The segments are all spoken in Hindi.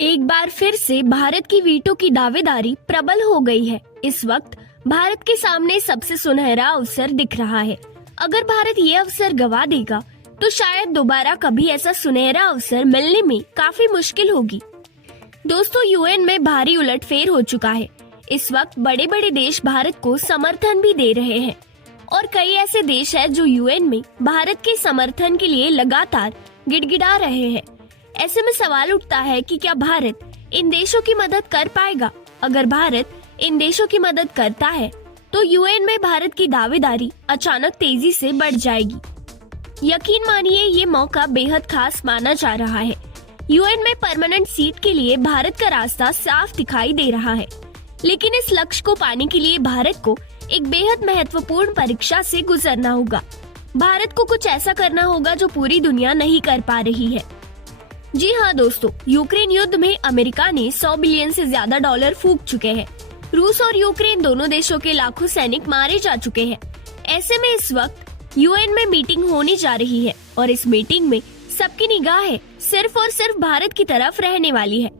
एक बार फिर से भारत की वीटो की दावेदारी प्रबल हो गई है। इस वक्त भारत के सामने सबसे सुनहरा अवसर दिख रहा है। अगर भारत ये अवसर गवा देगा तो शायद दोबारा कभी ऐसा सुनहरा अवसर मिलने में काफी मुश्किल होगी। दोस्तों, यूएन में भारी उलटफेर हो चुका है। इस वक्त बड़े बड़े देश भारत को समर्थन भी दे रहे हैं और कई ऐसे देश हैं जो यूएन में भारत के समर्थन के लिए लगातार गिड़गिड़ा रहे हैं। ऐसे में सवाल उठता है कि क्या भारत इन देशों की मदद कर पाएगा? अगर भारत इन देशों की मदद करता है तो यूएन में भारत की दावेदारी अचानक तेजी से बढ़ जाएगी। यकीन मानिए, ये मौका बेहद खास माना जा रहा है। यूएन में परमानेंट सीट के लिए भारत का रास्ता साफ दिखाई दे रहा है, लेकिन इस लक्ष्य को पाने के लिए भारत को एक बेहद महत्वपूर्ण परीक्षा से गुजरना होगा। भारत को कुछ ऐसा करना होगा जो पूरी दुनिया नहीं कर पा रही है। जी हाँ दोस्तों, यूक्रेन युद्ध में अमेरिका ने 100 बिलियन से ज्यादा डॉलर फूंक चुके हैं। रूस और यूक्रेन दोनों देशों के लाखों सैनिक मारे जा चुके हैं। ऐसे में इस वक्त यूएन में मीटिंग होने जा रही है और इस मीटिंग में सबकी निगाह सिर्फ और सिर्फ भारत की तरफ रहने वाली है।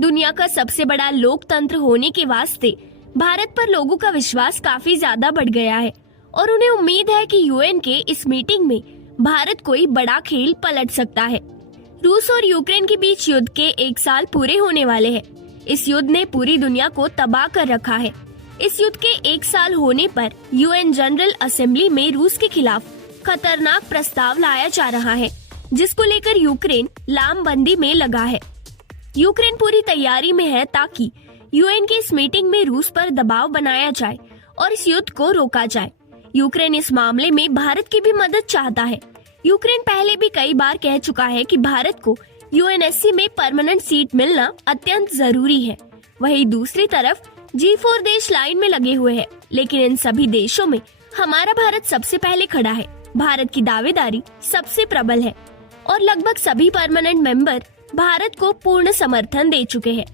दुनिया का सबसे बड़ा लोकतंत्र होने के वास्ते भारत पर लोगों का विश्वास काफी ज्यादा बढ़ गया है और उन्हें उम्मीद है कि यूएन के इस मीटिंग में भारत कोई बड़ा खेल पलट सकता है। रूस और यूक्रेन के बीच युद्ध के 1 साल पूरे होने वाले हैं। इस युद्ध ने पूरी दुनिया को तबाह कर रखा है। इस युद्ध के 1 साल होने पर यूएन जनरल असेंबली में रूस के खिलाफ खतरनाक प्रस्ताव लाया जा रहा है, जिसको लेकर यूक्रेन लामबंदी में लगा है। यूक्रेन पूरी तैयारी में है ताकि यूएन की इस मीटिंग में रूस पर दबाव बनाया जाए और इस युद्ध को रोका जाए। यूक्रेन इस मामले में भारत की भी मदद चाहता है। यूक्रेन पहले भी कई बार कह चुका है कि भारत को यूएनएससी में परमानेंट सीट मिलना अत्यंत जरूरी है। वहीं दूसरी तरफ G4 देश लाइन में लगे हुए हैं, लेकिन इन सभी देशों में हमारा भारत सबसे पहले खड़ा है। भारत की दावेदारी सबसे प्रबल है और लगभग सभी परमानेंट मेंबर भारत को पूर्ण समर्थन दे चुके हैं।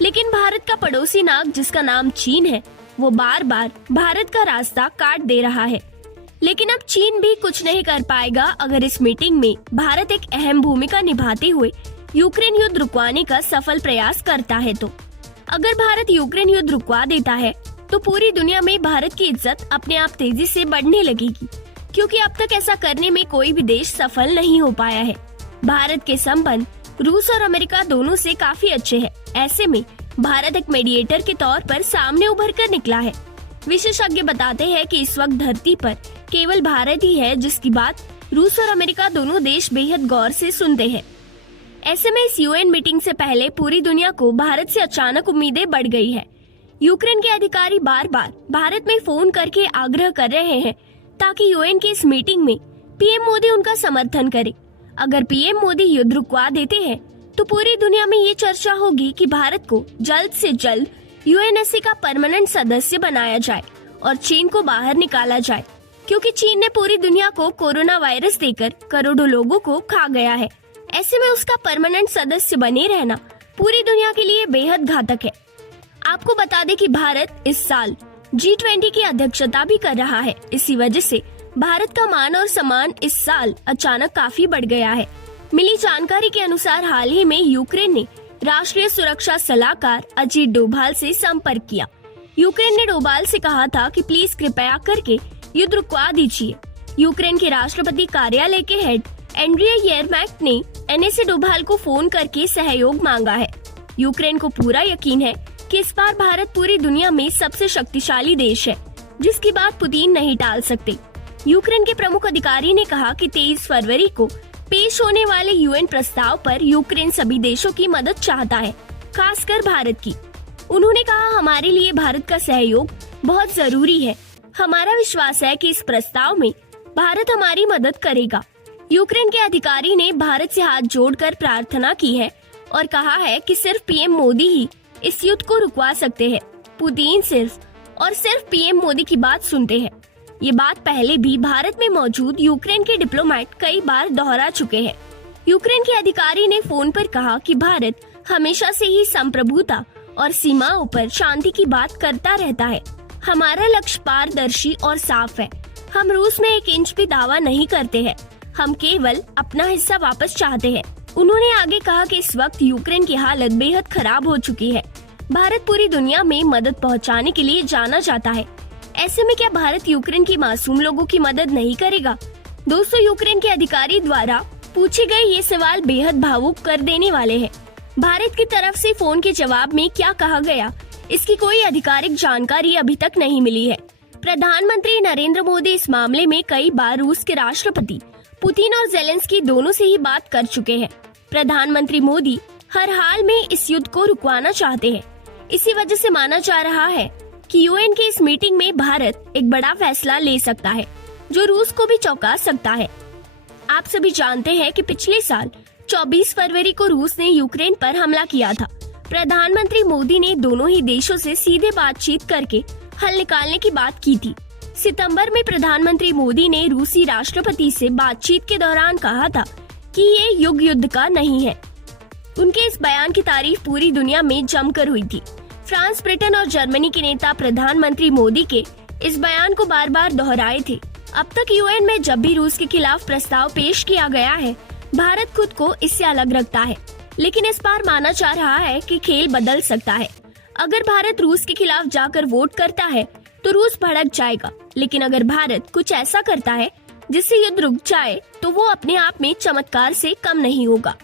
लेकिन भारत का पड़ोसी नाग, जिसका नाम चीन है, वो बार बार भारत का रास्ता काट दे रहा है। लेकिन अब चीन भी कुछ नहीं कर पाएगा अगर इस मीटिंग में भारत एक अहम भूमिका निभाते हुए यूक्रेन युद्ध रुकवाने का सफल प्रयास करता है। तो अगर भारत यूक्रेन युद्ध रुकवा देता है तो पूरी दुनिया में भारत की इज्जत अपने आप तेजी से बढ़ने लगेगी, क्योंकि अब तक ऐसा करने में कोई भी देश सफल नहीं हो पाया है। भारत के संबंध रूस और अमेरिका दोनों से काफी अच्छे हैं। ऐसे में भारत एक मीडिएटर के तौर पर सामने उभर कर निकला है। विशेषज्ञ बताते हैं कि इस वक्त धरती पर केवल भारत ही है जिसकी बात रूस और अमेरिका दोनों देश बेहद गौर से सुनते हैं। ऐसे में इस यूएन मीटिंग से पहले पूरी दुनिया को भारत से अचानक उम्मीदें बढ़ गई है। यूक्रेन के अधिकारी बार बार भारत में फोन करके आग्रह कर रहे हैं ताकि यूएन की इस मीटिंग में पीएम मोदी उनका समर्थन करे। अगर पीएम मोदी युद्ध रुकवा देते हैं तो पूरी दुनिया में ये चर्चा होगी कि भारत को जल्द से जल्द यूएनएससी का परमानेंट सदस्य बनाया जाए और चीन को बाहर निकाला जाए, क्योंकि चीन ने पूरी दुनिया को कोरोना वायरस देकर करोड़ों लोगों को खा गया है। ऐसे में उसका परमानेंट सदस्य बने रहना पूरी दुनिया के लिए बेहद घातक है। आपको बता दें कि भारत इस साल G20 की अध्यक्षता भी कर रहा है। इसी वजह से भारत का मान और सम्मान इस साल अचानक काफी बढ़ गया है। मिली जानकारी के अनुसार हाल ही में यूक्रेन ने राष्ट्रीय सुरक्षा सलाहकार अजीत डोभाल से संपर्क किया। यूक्रेन ने डोभाल से कहा था कि प्लीज कृपया करके युद्ध रुकवा दीजिए। यूक्रेन के राष्ट्रपति कार्यालय के हेड एंड्रिया येरमैक ने एनएसए डोभाल को फोन करके सहयोग मांगा है। यूक्रेन को पूरा यकीन है कि इस बार भारत पूरी दुनिया में सबसे शक्तिशाली देश है, जिसकी बात पुतिन नहीं टाल सकते। यूक्रेन के प्रमुख अधिकारी ने कहा कि 23 फरवरी को पेश होने वाले यूएन प्रस्ताव पर यूक्रेन सभी देशों की मदद चाहता है, खासकर भारत की। उन्होंने कहा, हमारे लिए भारत का सहयोग बहुत जरूरी है। हमारा विश्वास है कि इस प्रस्ताव में भारत हमारी मदद करेगा। यूक्रेन के अधिकारी ने भारत से हाथ जोड़कर प्रार्थना की है और कहा है कि सिर्फ पीएम मोदी ही इस युद्ध को रुकवा सकते हैं। पुतिन सिर्फ और सिर्फ पीएम मोदी की बात सुनते हैं। ये बात पहले भी भारत में मौजूद यूक्रेन के डिप्लोमेट कई बार दोहरा चुके हैं। यूक्रेन के अधिकारी ने फोन पर कहा कि भारत हमेशा से ही संप्रभुता और सीमाओं पर शांति की बात करता रहता है। हमारा लक्ष्य पारदर्शी और साफ है। हम रूस में 1 इंच भी दावा नहीं करते हैं। हम केवल अपना हिस्सा वापस चाहते हैं। उन्होंने आगे कहा कि इस वक्त यूक्रेन की हालत बेहद खराब हो चुकी है। भारत पूरी दुनिया में मदद पहुंचाने के लिए जाना जाता है। ऐसे में क्या भारत यूक्रेन की मासूम लोगों की मदद नहीं करेगा? दोस्तों, यूक्रेन के अधिकारी द्वारा पूछे गए ये सवाल बेहद भावुक कर देने वाले हैं। भारत की तरफ से फोन के जवाब में क्या कहा गया, इसकी कोई आधिकारिक जानकारी अभी तक नहीं मिली है। प्रधानमंत्री नरेंद्र मोदी इस मामले में कई बार रूस के राष्ट्रपति पुतिन और ज़ेलेंस्की दोनों से ही बात कर चुके हैं। प्रधानमंत्री मोदी हर हाल में इस युद्ध को रुकवाना चाहते हैं। इसी वजह से माना जा रहा है कि यूएन की इस मीटिंग में भारत एक बड़ा फैसला ले सकता है, जो रूस को भी चौंका सकता है। आप सभी जानते हैं कि पिछले साल 24 फरवरी को रूस ने यूक्रेन पर हमला किया था। प्रधानमंत्री मोदी ने दोनों ही देशों से सीधे बातचीत करके हल निकालने की बात की थी। सितंबर में प्रधानमंत्री मोदी ने रूसी राष्ट्रपति से बातचीत के दौरान कहा था कि ये युद्ध का नहीं है। उनके इस बयान की तारीफ पूरी दुनिया में जमकर हुई थी। फ्रांस, ब्रिटेन और जर्मनी के नेता प्रधानमंत्री मोदी के इस बयान को बार बार दोहराए थे। अब तक यूएन में जब भी रूस के खिलाफ प्रस्ताव पेश किया गया है, भारत खुद को इससे अलग रखता है, लेकिन इस बार माना जा रहा है कि खेल बदल सकता है। अगर भारत रूस के खिलाफ जाकर वोट करता है तो रूस भड़क जाएगा, लेकिन अगर भारत कुछ ऐसा करता है जिससे युद्ध रुक जाए तो वो अपने आप में चमत्कार से कम नहीं होगा।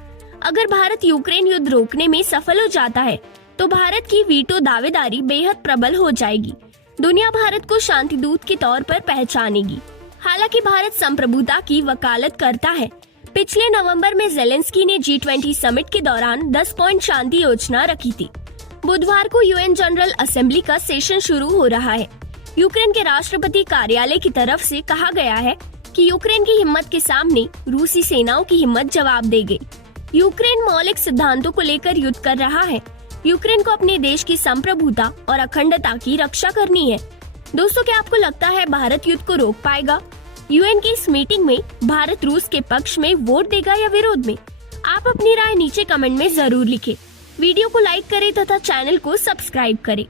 अगर भारत यूक्रेन युद्ध रोकने में सफल हो जाता है तो भारत की वीटो दावेदारी बेहद प्रबल हो जाएगी। दुनिया भारत को शांति दूत के तौर पर पहचानेगी। हालांकि भारत संप्रभुता की वकालत करता है। पिछले नवंबर में ज़ेलेंस्की ने G20 समिट के दौरान 10 पॉइंट शांति योजना रखी थी। बुधवार को यूएन जनरल असेंबली का सेशन शुरू हो रहा है। यूक्रेन के राष्ट्रपति कार्यालय की तरफ से कहा गया है कि यूक्रेन की हिम्मत के सामने रूसी सेनाओं की हिम्मत जवाब देगी। यूक्रेन मौलिक सिद्धांतों को लेकर युद्ध कर रहा है। यूक्रेन को अपने देश की संप्रभुता और अखंडता की रक्षा करनी है। दोस्तों, क्या आपको लगता है भारत युद्ध को रोक पाएगा? यूएन की इस मीटिंग में भारत रूस के पक्ष में वोट देगा या विरोध में? आप अपनी राय नीचे कमेंट में जरूर लिखें। वीडियो को लाइक करें तथा चैनल को सब्सक्राइब करें।